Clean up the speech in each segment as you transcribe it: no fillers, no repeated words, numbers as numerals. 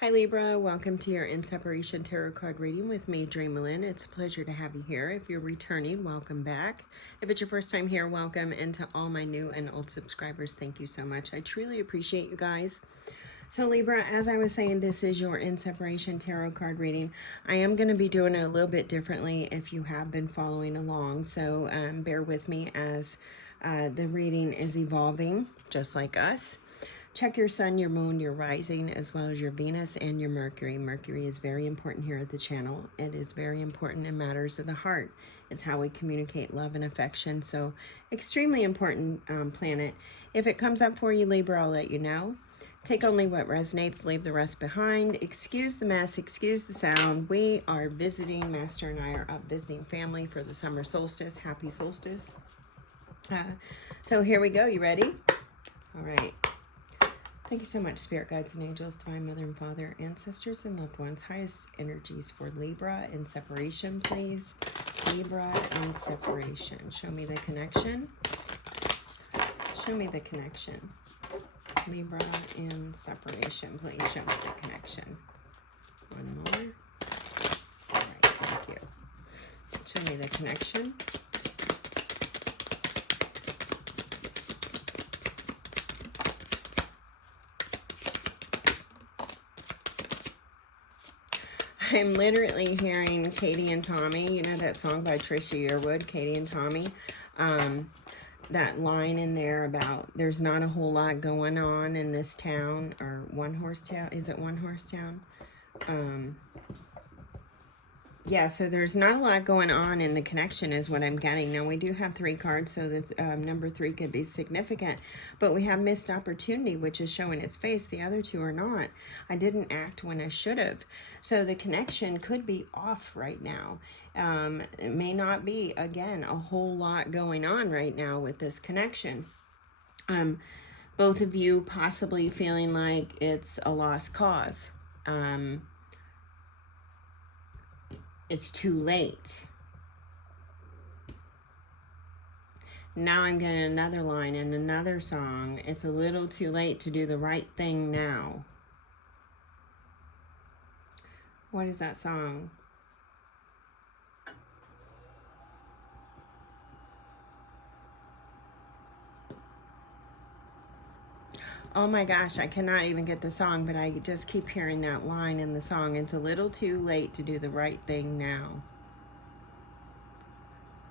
Hi Libra, welcome to your In Separation Tarot card reading with me, DreamaLynn. It's a pleasure to have you here. If you're returning, welcome back. If it's your first time here, welcome. And to all my new and old subscribers, thank you so much. I truly appreciate you guys. So Libra, as I was saying, this is your In Separation Tarot card reading. I am going to be doing it a little bit differently if you have been following along. So bear with me as the reading is evolving, just like us. Check your sun, your moon, your rising, as well as your Venus and your Mercury. Mercury is very important here at the channel. It is very important in matters of the heart. It's how we communicate love and affection. So extremely important planet. If it comes up for you, Libra, I'll let you know. Take only what resonates, leave the rest behind. Excuse the mess, excuse the sound. We are visiting, Master and I are up visiting family for the summer solstice. Happy solstice. So here we go. You ready? All right. Thank you so much, Spirit Guides and Angels, Divine Mother and Father, Ancestors and Loved Ones. Highest energies for Libra in separation, please. Libra in separation. Show me the connection. Show me the connection. Libra in separation, please. Show me the connection. One more. All right, thank you. Show me the connection. I'm literally hearing Katie and Tommy. You know that song by Trisha Yearwood, Katie and Tommy? That line in there about there's not a whole lot going on in this town, or One Horse Town. Is it One Horse Town? Yeah, so there's not a lot going on in the connection is what I'm getting. Now, we do have 3 cards, so the number 3 could be significant. But we have missed opportunity, which is showing its face. The other 2 are not. I didn't act when I should have. So the connection could be off right now. It may not be, again, a whole lot going on right now with this connection. Both of you possibly feeling like it's a lost cause. It's too late. Now I'm getting another line in another song. It's a little too late to do the right thing now. What is that song? Oh my gosh, I cannot even get the song, but I just keep hearing that line in the song. It's a little too late to do the right thing now.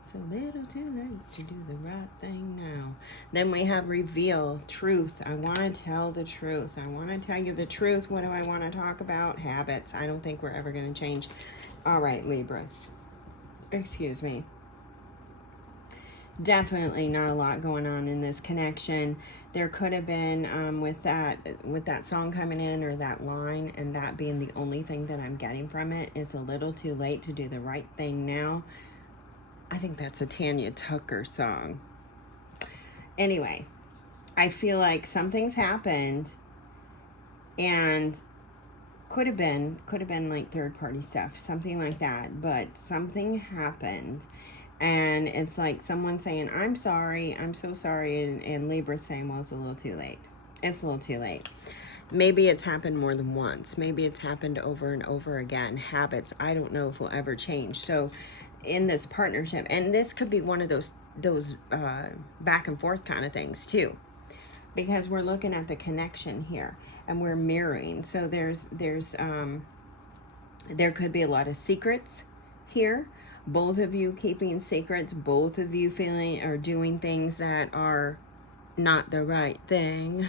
It's a little too late to do the right thing now. Then we have reveal, truth. I want to tell the truth. I want to tell you the truth. What do I want to talk about? Habits. I don't think we're ever going to change. All right, Libra. Excuse me. Definitely not a lot going on in this connection. There could have been with that song coming in, or that line, and that being the only thing that I'm getting from it. It's a little too late to do the right thing now. I think that's a Tanya Tucker song. Anyway, I feel like something's happened, and could have been like third-party stuff, something like that, but something happened. And it's like someone saying, I'm sorry, I'm so sorry, and Libra saying, well, it's a little too late. It's a little too late. Maybe it's happened more than once. Maybe it's happened over and over again. Habits, I don't know if will ever change. So in this partnership, and this could be one of those back and forth kind of things too, because we're looking at the connection here and we're mirroring. So there could be a lot of secrets here. Both of you keeping secrets, both of you feeling or doing things that are not the right thing.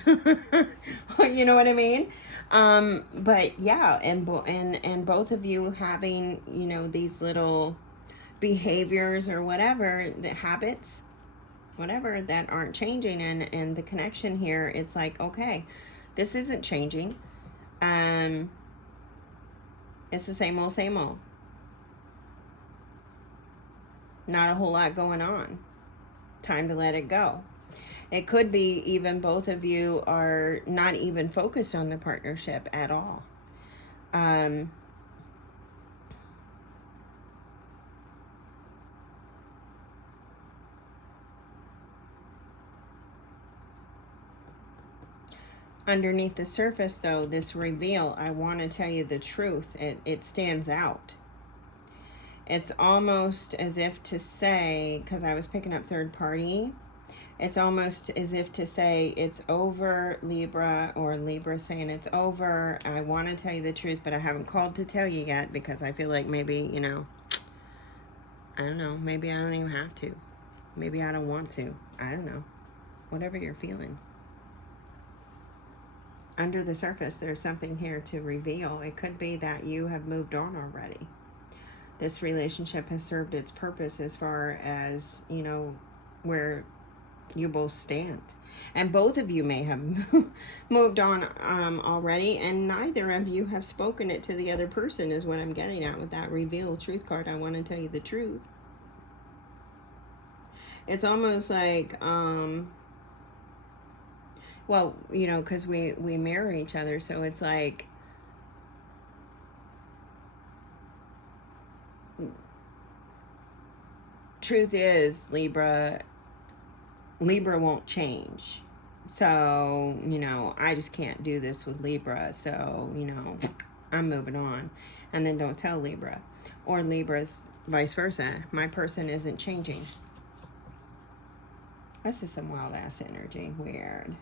You know what I mean? But yeah, and both of you having, you know, these little behaviors or whatever, the habits, whatever, that aren't changing. And the connection here, it's like, okay, this isn't changing. It's the same old, same old. Not a whole lot going on. Time to let it go. It could be even both of you are not even focused on the partnership at all. Underneath the surface, though, this reveal, I want to tell you the truth. It stands out. It's almost as if to say, because I was picking up third party, it's almost as if to say it's over, Libra, or Libra saying it's over. I want to tell you the truth, but I haven't called to tell you yet because I feel like maybe, you know, I don't know, maybe I don't even have to. Maybe I don't want to. I don't know. Whatever you're feeling. Under the surface, there's something here to reveal. It could be that you have moved on already. This relationship has served its purpose as far as, you know, where you both stand. And both of you may have moved on already, and neither of you have spoken it to the other person is what I'm getting at with that reveal truth card. I want to tell you the truth. It's almost like, well, you know, because we mirror each other, so it's like, truth is, Libra won't change. So, you know, I just can't do this with Libra, so, you know, I'm moving on. And then don't tell Libra. Or Libra's vice versa. My person isn't changing. This is some wild ass energy. Weird.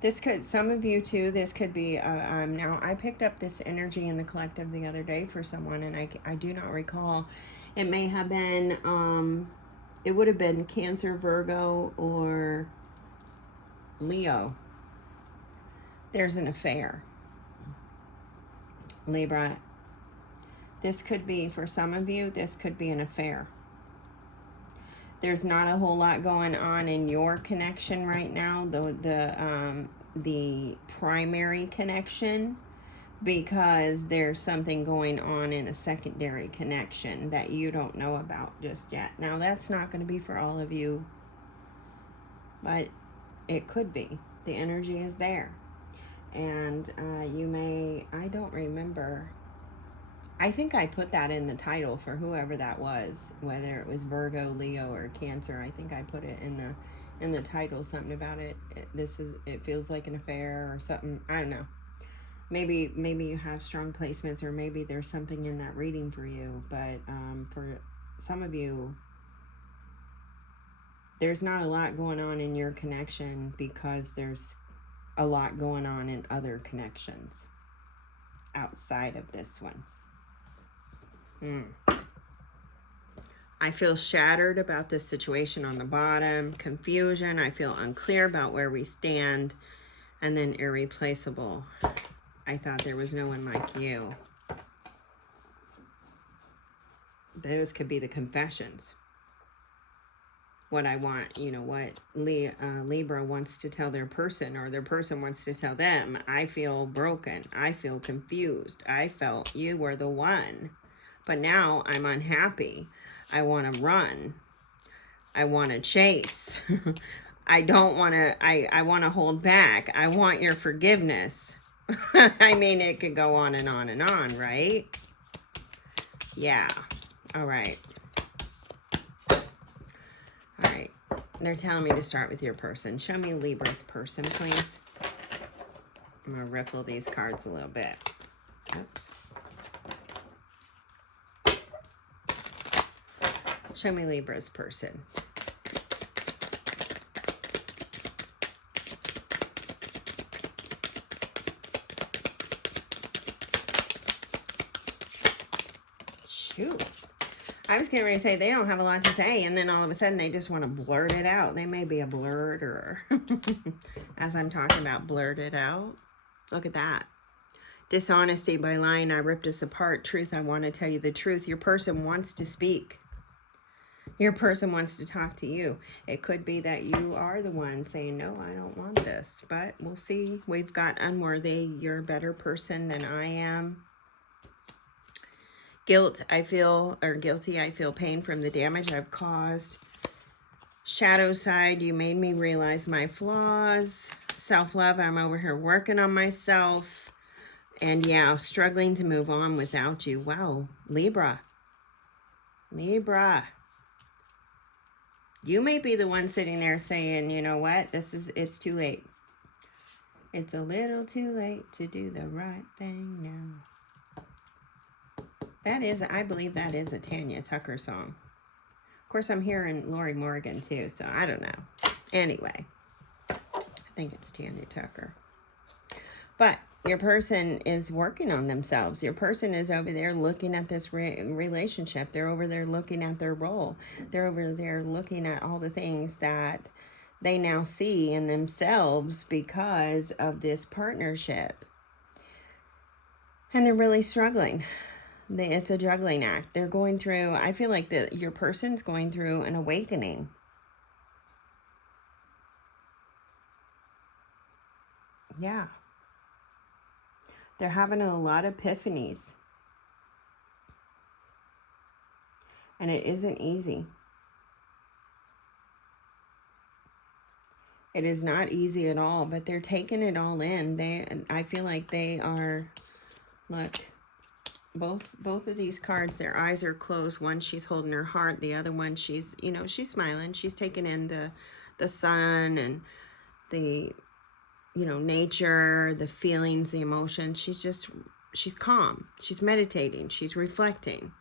This could, some of you too, this could be, now I picked up this energy in the collective the other day for someone, and I do not recall. It may have been, it would have been Cancer, Virgo, or Leo. There's an affair. Libra, this could be, for some of you, this could be an affair. There's not a whole lot going on in your connection right now, the primary connection, because there's something going on in a secondary connection that you don't know about just yet. Now, that's not going to be for all of you, but it could be. The energy is there. And you may, I don't remember, I think I put that in the title for whoever that was, whether it was Virgo, Leo, or Cancer. I think I put it in the title, something about it. It feels like an affair or something. I don't know. Maybe you have strong placements, or maybe there's something in that reading for you. But for some of you, there's not a lot going on in your connection because there's a lot going on in other connections outside of this one. I feel shattered about this situation on the bottom. Confusion. I feel unclear about where we stand. And then irreplaceable. I thought there was no one like you. Those could be the confessions. What I want, you know, what Libra wants to tell their person, or their person wants to tell them. I feel broken. I feel confused. I felt you were the one. But now I'm unhappy. I want to run. I want to chase. I don't want to, I want to hold back. I want your forgiveness. I mean, it could go on and on and on, right? Yeah. All right. All right. They're telling me to start with your person. Show me Libra's person, please. I'm going to riffle these cards a little bit. Oops. Show me Libra's person. Shoot. I was getting ready to say they don't have a lot to say, and then all of a sudden they just want to blurt it out. They may be a blurter. As I'm talking about, blurt it out. Look at that. Dishonesty by lying, I ripped us apart. Truth, I want to tell you the truth. Your person wants to speak. Your person wants to talk to you. It could be that you are the one saying, no, I don't want this. But we'll see. We've got unworthy. You're a better person than I am. Guilt, I feel, or guilty, I feel pain from the damage I've caused. Shadow side, you made me realize my flaws. Self-love, I'm over here working on myself. And yeah, struggling to move on without you. Wow, Libra. Libra. You may be the one sitting there saying, you know what, it's too late. It's a little too late to do the right thing now. I believe that is a Tanya Tucker song. Of course, I'm hearing Lori Morgan too, so I don't know. Anyway, I think it's Tanya Tucker. But your person is working on themselves. Your person is over there looking at this relationship. They're over there looking at their role. They're over there looking at all the things that they now see in themselves because of this partnership. And they're really struggling. It's a juggling act. They're going through, I feel like your person's going through an awakening. Yeah. They're having a lot of epiphanies. And it isn't easy. It is not easy at all, but they're taking it all in. I feel like they are, look, both of these cards, their eyes are closed. One, she's holding her heart. The other one, she's smiling. She's taking in the sun and the, nature, the feelings, the emotions. She's calm. She's meditating. She's reflecting.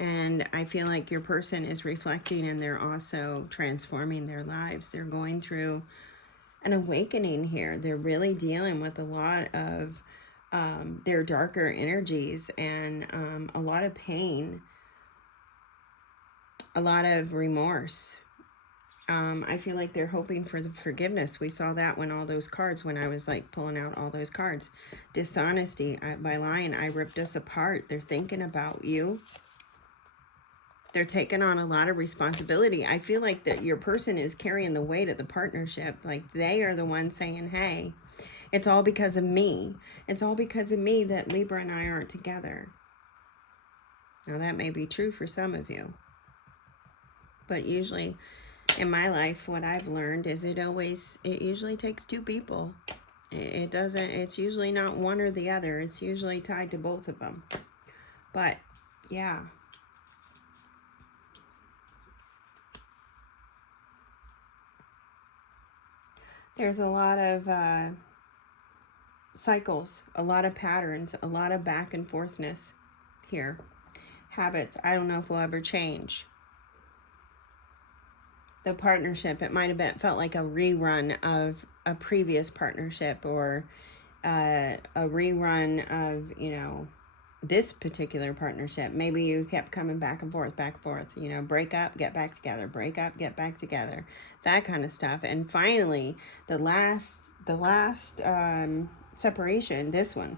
And I feel like your person is reflecting, and they're also transforming their lives. They're going through an awakening here. They're really dealing with a lot of their darker energies and a lot of pain, a lot of remorse. I feel like they're hoping for the forgiveness. We saw that when I was like pulling out all those cards. Dishonesty. By lying, I ripped us apart. They're thinking about you. They're taking on a lot of responsibility. I feel like that your person is carrying the weight of the partnership. Like they are the ones saying, hey, it's all because of me. It's all because of me that Libra and I aren't together. Now that may be true for some of you. But usually in my life, what I've learned is it usually takes two people. It's usually not one or the other. It's usually tied to both of them. But yeah. There's a lot of cycles, a lot of patterns, a lot of back and forthness here. Habits, I don't know if will ever change. The partnership, it might have felt like a rerun of a previous partnership, or a rerun of, this particular partnership. Maybe you kept coming back and forth, break up, get back together, break up, get back together, that kind of stuff. And finally, the last separation, this one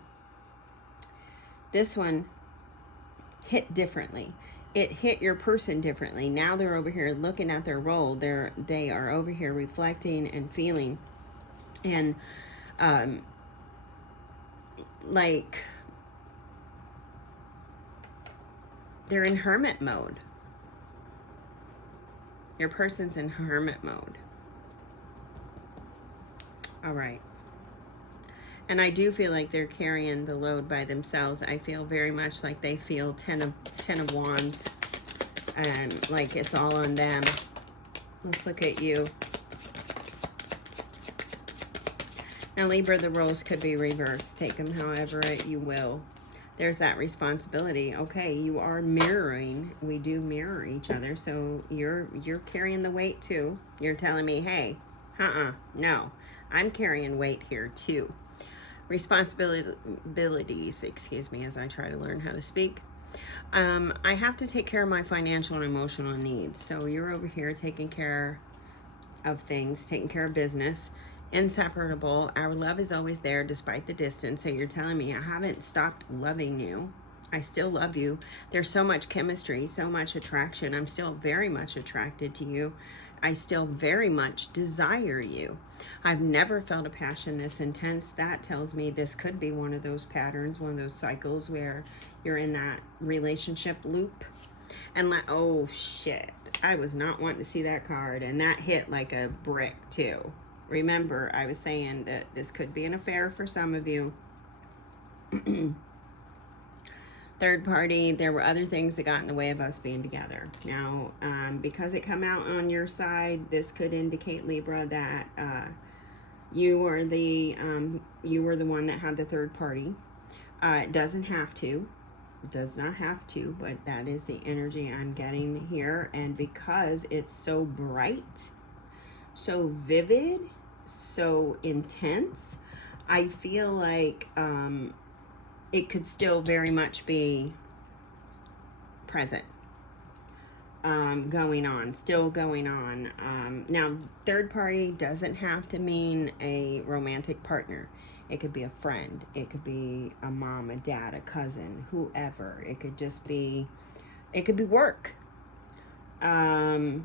hit differently. It hit your person differently. Now they're over here looking at their role. They are over here reflecting and feeling, and like they're in hermit mode. Your person's in hermit mode. All right. And I do feel like they're carrying the load by themselves. I feel very much like they feel 10 of Wands, and like it's all on them. Let's look at you. Now, Libra, the roles could be reversed. Take them however you will. There's that responsibility. Okay, you are mirroring. We do mirror each other. So you're carrying the weight too. You're telling me, hey, no, I'm carrying weight here too. Responsibilities, excuse me, as I try to learn how to speak. I have to take care of my financial and emotional needs. So you're over here taking care of things, taking care of business. Inseparable. Our love is always there despite the distance. So you're telling me I haven't stopped loving you. I still love you. There's so much chemistry, so much attraction. I'm still very much attracted to you. I still very much desire you. I've never felt a passion this intense. That tells me this could be one of those patterns, one of those cycles where you're in that relationship loop. And oh shit, I was not wanting to see that card, and that hit like a brick too. Remember, I was saying that this could be an affair for some of you. Third party, there were other things that got in the way of us being together. Now, because it come out on your side, this could indicate, Libra, that you were the one that had the third party. It doesn't have to. It does not have to, but that is the energy I'm getting here. And because it's so bright, so vivid, so intense, I feel like it could still very much be present, still going on. Now, third party doesn't have to mean a romantic partner. It could be a friend. It could be a mom, a dad, a cousin, whoever. It could just be, it could be work. It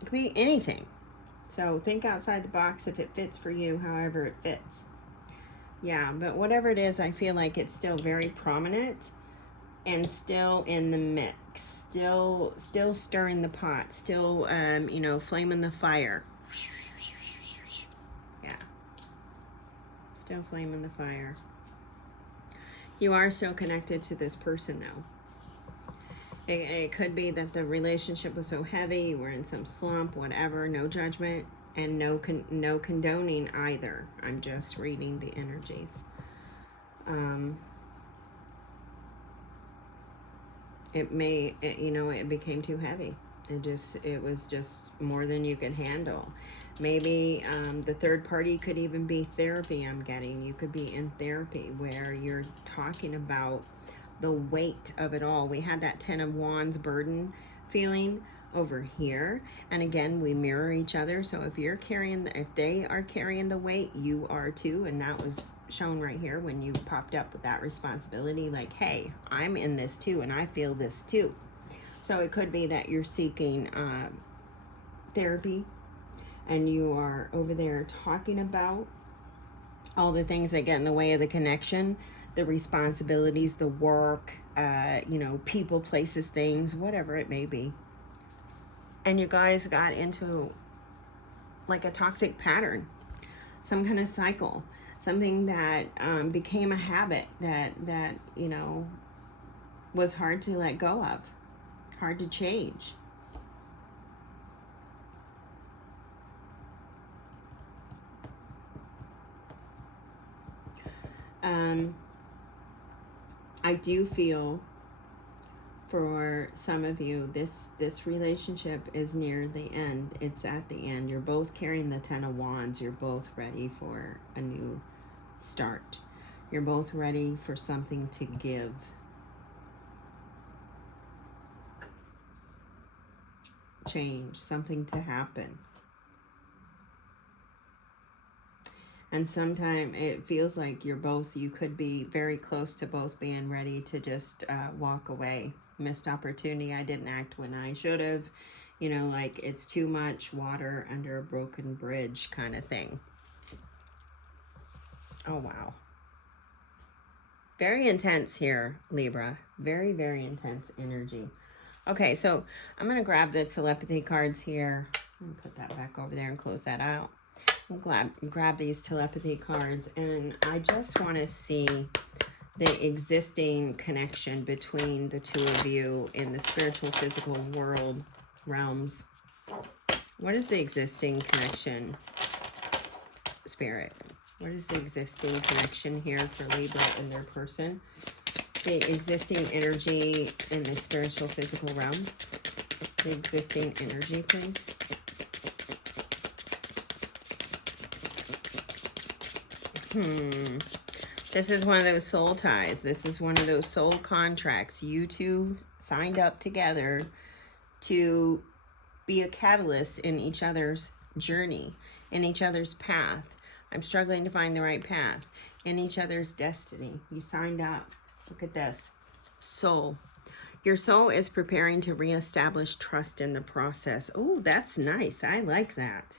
could be anything. So think outside the box if it fits for you, however it fits. Yeah, but whatever it is, I feel like it's still very prominent and still in the mix. Still stirring the pot. Still, you know, flaming the fire. Yeah. Still flaming the fire. You are still connected to this person, though. It could be that the relationship was so heavy, you were in some slump, whatever, no judgment, and no condoning either. I'm just reading the energies. You know, it became too heavy. It was just more than you could handle. Maybe the third party could even be therapy. I'm getting you could be in therapy where you're talking about the weight of it all. We had that 10 of Wands burden feeling over here, and again, we mirror each other. So if they are carrying the weight, you are too. And that was shown right here when you popped up with that responsibility, like, hey, I'm in this too, and I feel this too. So it could be that you're seeking therapy, and you are over there talking about all the things that get in the way of the connection, the responsibilities, the work, you know, people, places, things, whatever it may be. And you guys got into like a toxic pattern, some kind of cycle, something that became a habit that you know, was hard to let go of, hard to change. I do feel for some of you, this relationship is near the end. It's at the end. You're both carrying the 10 of Wands. You're both ready for a new start. You're both ready for something to give. Change, something to happen. And sometimes it feels like you could be very close to both being ready to just walk away. Missed opportunity. I didn't act when I should have. You know, like it's too much water under a broken bridge kind of thing. Oh, wow. Very intense here, Libra. Very, very intense energy. Okay, so I'm going to grab the telepathy cards here. I'm going to put that back over there and close that out. I'll grab these telepathy cards, and I just want to see the existing connection between the two of you in the spiritual, physical world realms. What is the existing connection, Spirit? What is the existing connection here for Libra and their person? The existing energy in the spiritual, physical realm. The existing energy, please. This is one of those soul ties. This is one of those soul contracts. You two signed up together to be a catalyst in each other's journey, in each other's path. I'm struggling to find the right path. In each other's destiny. You signed up. Look at this. Soul. Your soul is preparing to reestablish trust in the process. Oh, that's nice. I like that.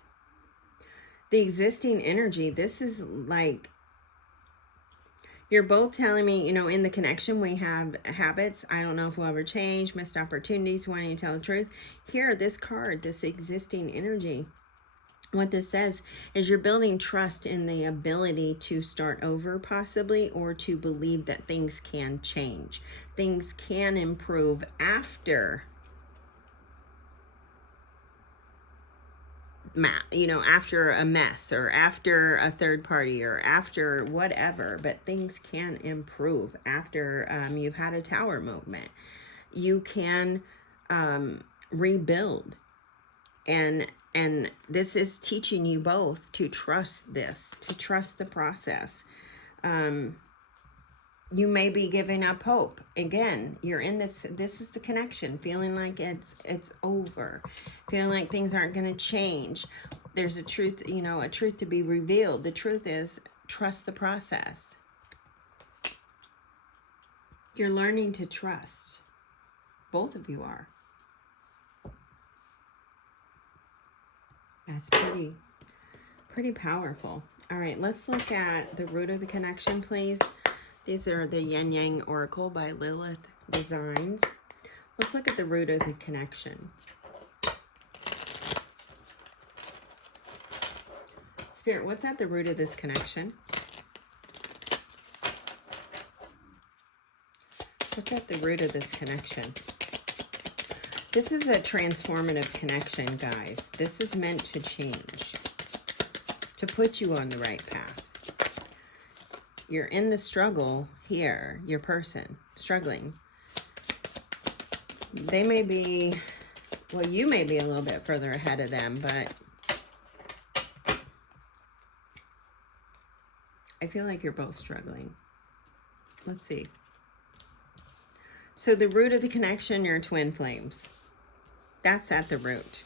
The existing energy, this is like, you're both telling me, you know, in the connection we have habits. I don't know if we'll ever change, missed opportunities, wanting to tell the truth. Here, this card, this existing energy, what this says is you're building trust in the ability to start over possibly, or to believe that things can change. Things can improve after, after a mess, or after a third party, or after whatever, but things can improve after you've had a tower movement. You can rebuild. And this is teaching you both to trust this, to trust the process. You may be giving up hope. Again, you're in this is the connection, feeling like it's over, feeling like things aren't going to change. There's a truth, a truth to be revealed. The truth is, trust the process. You're learning to trust. Both of you are. That's pretty powerful. All right, let's look at the root of the connection, please. These are the Yin Yang Oracle by Lilith Designs. Let's look at the root of the connection. Spirit, what's at the root of this connection? What's at the root of this connection? This is a transformative connection, guys. This is meant to change, to put you on the right path. You're in the struggle here, your person, struggling. They may be, well, you may be a little bit further ahead of them, but I feel like you're both struggling. Let's see. So the root of the connection, you're twin flames. That's at the root.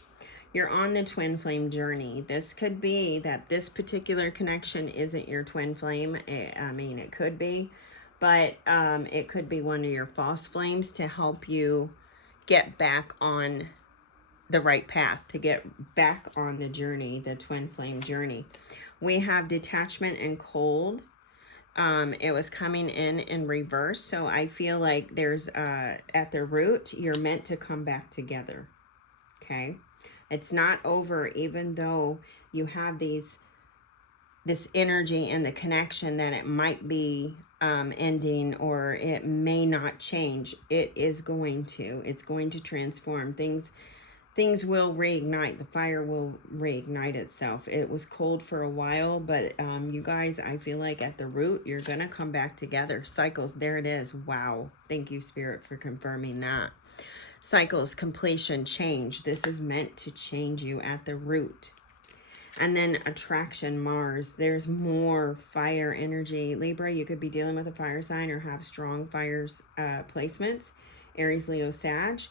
You're on the twin flame journey. This could be that this particular connection isn't your twin flame. It could be, but it could be one of your false flames to help you get back on the right path, to get back on the journey, the twin flame journey. We have detachment and cold. It was coming in reverse. So I feel like there's, at the root, you're meant to come back together. Okay. It's not over, even though you have this energy and the connection that it might be, ending, or it may not change. It's going to transform things. Things will reignite. The fire will reignite itself. It was cold for a while, but you guys, I feel like at the root, you're going to come back together. Cycles, there it is. Wow. Thank you, Spirit, for confirming that. Cycles, completion, change. This is meant to change you at the root. And then attraction, Mars. There's more fire energy. Libra, you could be dealing with a fire sign or have strong fires placements. Aries, Leo, Sag.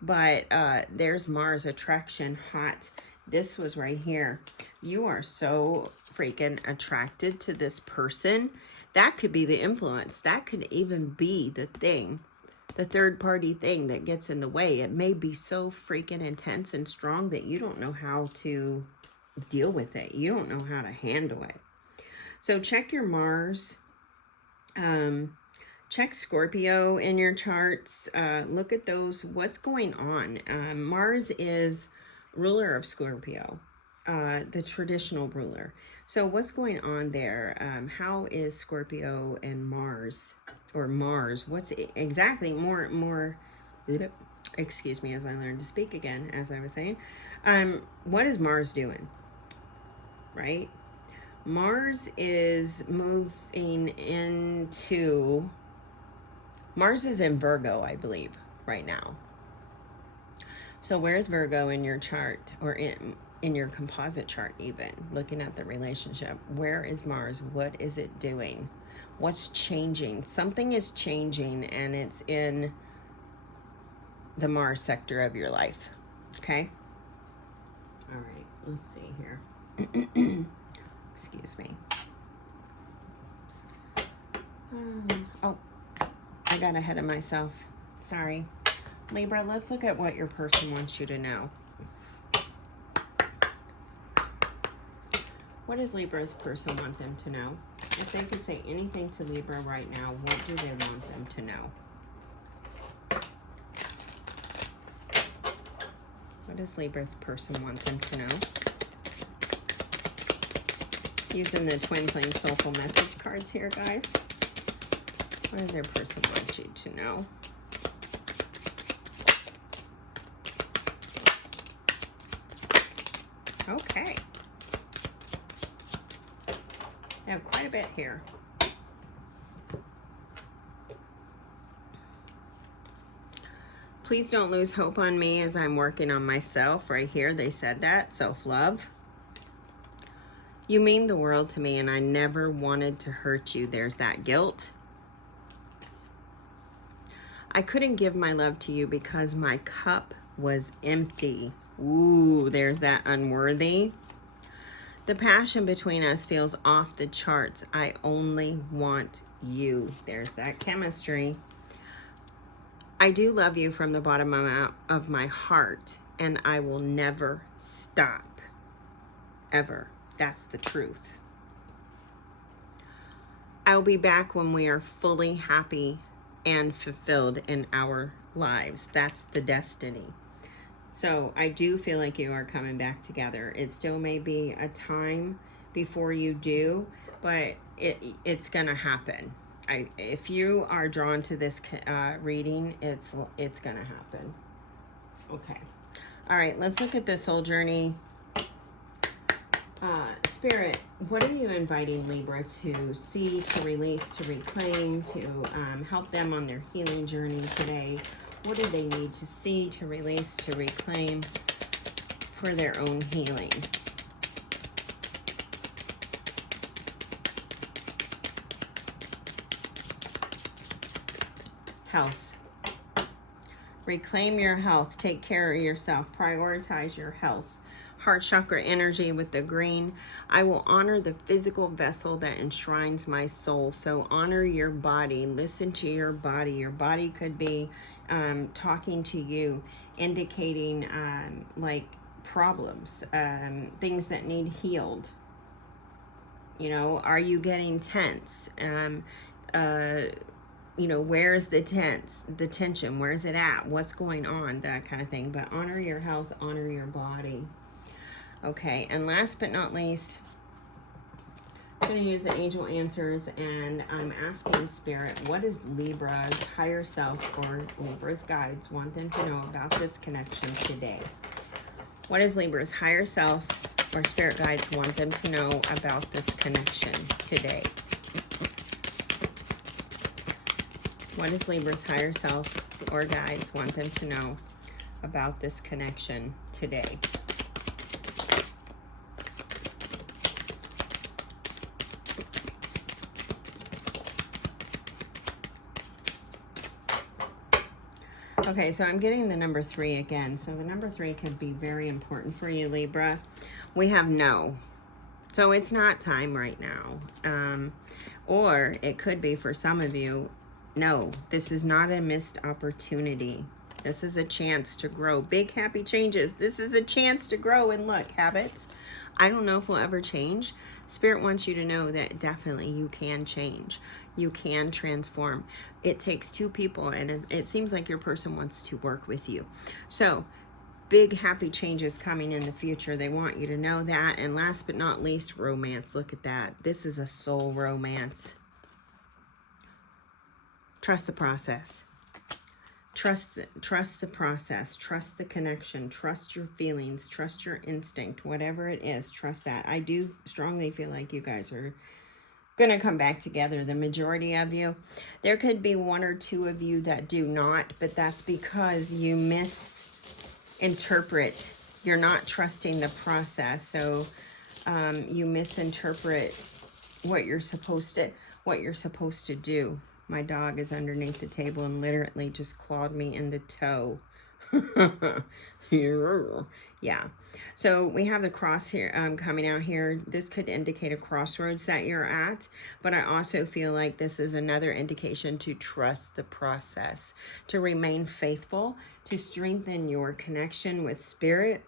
But there's Mars, attraction, hot. This was right here. You are so freaking attracted to this person. That could be the influence. That could even be the thing, the third party thing that gets in the way. It may be so freaking intense and strong that you don't know how to deal with it. You don't know how to handle it. So check your Mars. Check Scorpio in your charts. Look at those. What's going on? Mars is ruler of Scorpio, the traditional ruler. So what's going on there? How is Scorpio and Mars, or Mars? What's exactly more? Excuse me, as I learned to speak again, as I was saying. What is Mars doing? Right? Mars is moving into... Mars is in Virgo, I believe, right now. So where's Virgo in your chart, or in your composite chart even, looking at the relationship? Where is Mars? What is it doing? What's changing? Something is changing, and it's in the Mars sector of your life. Okay? All right, let's see here. Excuse me. Oh. I got ahead of myself. Sorry. Libra, let's look at what your person wants you to know. What does Libra's person want them to know? If they could say anything to Libra right now, what do they want them to know? What does Libra's person want them to know? Using the Twin Flame Soulful Message cards here, guys. What does their person want you to know? Okay. I have quite a bit here. Please don't lose hope on me as I'm working on myself. Right here, they said that. Self-love. You mean the world to me, and I never wanted to hurt you. There's that guilt. I couldn't give my love to you because my cup was empty. Ooh, there's that unworthy. The passion between us feels off the charts. I only want you. There's that chemistry. I do love you from the bottom of my heart, and I will never stop. Ever. That's the truth. I'll be back when we are fully happy and fulfilled in our lives. That's the destiny. So I do feel like you are coming back together. It still may be a time before you do, but it's gonna happen. If you are drawn to this reading, it's gonna happen. Okay. All right, let's look at the soul journey. Spirit, what are you inviting Libra to see, to release, to reclaim, to help them on their healing journey today? What do they need to see, to release, to reclaim for their own healing? Health. Reclaim your health. Take care of yourself. Prioritize your health. Heart chakra energy with the green. I will honor the physical vessel that enshrines my soul. So honor your body. Listen to your body. Your body could be talking to you, indicating like problems, things that need healed. You know, are you getting tense? You know, where's the tension? Where's it at? What's going on? That kind of thing. But honor your health, honor your body. Okay, and last but not least, I'm going to use the angel answers, and I'm asking Spirit, what does Libra's higher self or Libra's guides want them to know about this connection today? What does Libra's higher self or Spirit guides want them to know about this connection today? What does Libra's higher self or guides want them to know about this connection today? Okay, so I'm getting the number 3 again. So the number 3 could be very important for you, Libra. We have no. So it's not time right now. Or it could be for some of you, no, this is not a missed opportunity. This is a chance to grow. Big happy changes. This is a chance to grow. And look, habits. I don't know if we'll ever change. Spirit wants you to know that definitely you can change. You can transform. It takes 2 people, and it seems like your person wants to work with you. So big happy changes coming in the future. They want you to know that. And last but not least, romance. Look at that. This is a soul romance. Trust the process. Trust the process. Trust the connection. Trust your feelings. Trust your instinct. Whatever it is, trust that. I do strongly feel like you guys are going to come back together, the majority of you. There could be 1 or 2 of you that do not, but that's because you misinterpret. You're not trusting the process. So you misinterpret what you're supposed to do. My dog is underneath the table and literally just clawed me in the toe. Yeah. So we have the cross here coming out here. This could indicate a crossroads that you're at, but I also feel like this is another indication to trust the process, to remain faithful, to strengthen your connection with Spirit.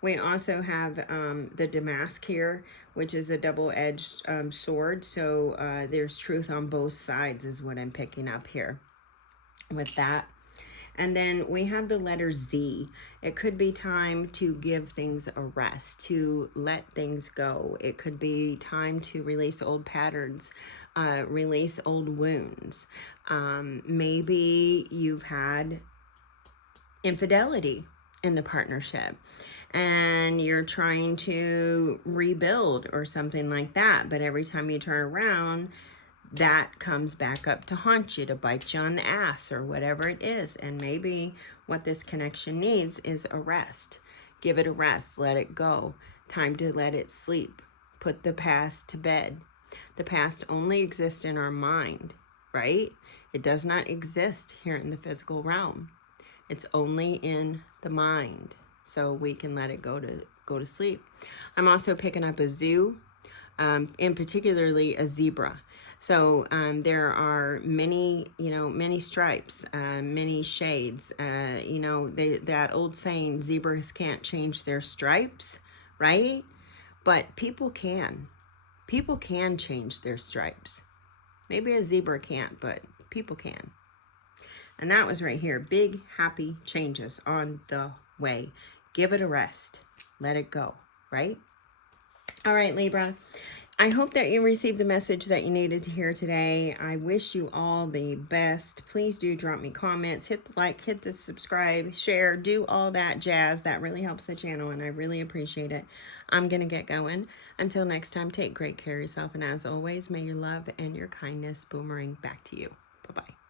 We also have the damask here, which is a double-edged sword. So there's truth on both sides is what I'm picking up here with that. And then we have the letter Z. It could be time to give things a rest, to let things go. It could be time to release old patterns, release old wounds. Maybe you've had infidelity in the partnership and you're trying to rebuild or something like that. But every time you turn around, that comes back up to haunt you, to bite you on the ass or whatever it is. And maybe what this connection needs is a rest. Give it a rest. Let it go. Time to let it sleep. Put the past to bed. The past only exists in our mind, right? It does not exist here in the physical realm. It's only in the mind. So we can let it go to sleep. I'm also picking up a zoo, in particularly a zebra. So there are many, many stripes, many shades. That old saying, zebras can't change their stripes, right? But people can. People can change their stripes. Maybe a zebra can't, but people can. And that was right here. Big, happy changes on the way. Give it a rest. Let it go, right? All right, Libra. I hope that you received the message that you needed to hear today. I wish you all the best. Please do drop me comments. Hit the like, hit the subscribe, share, do all that jazz. That really helps the channel, and I really appreciate it. I'm going to get going. Until next time, take great care of yourself. And as always, may your love and your kindness boomerang back to you. Bye-bye.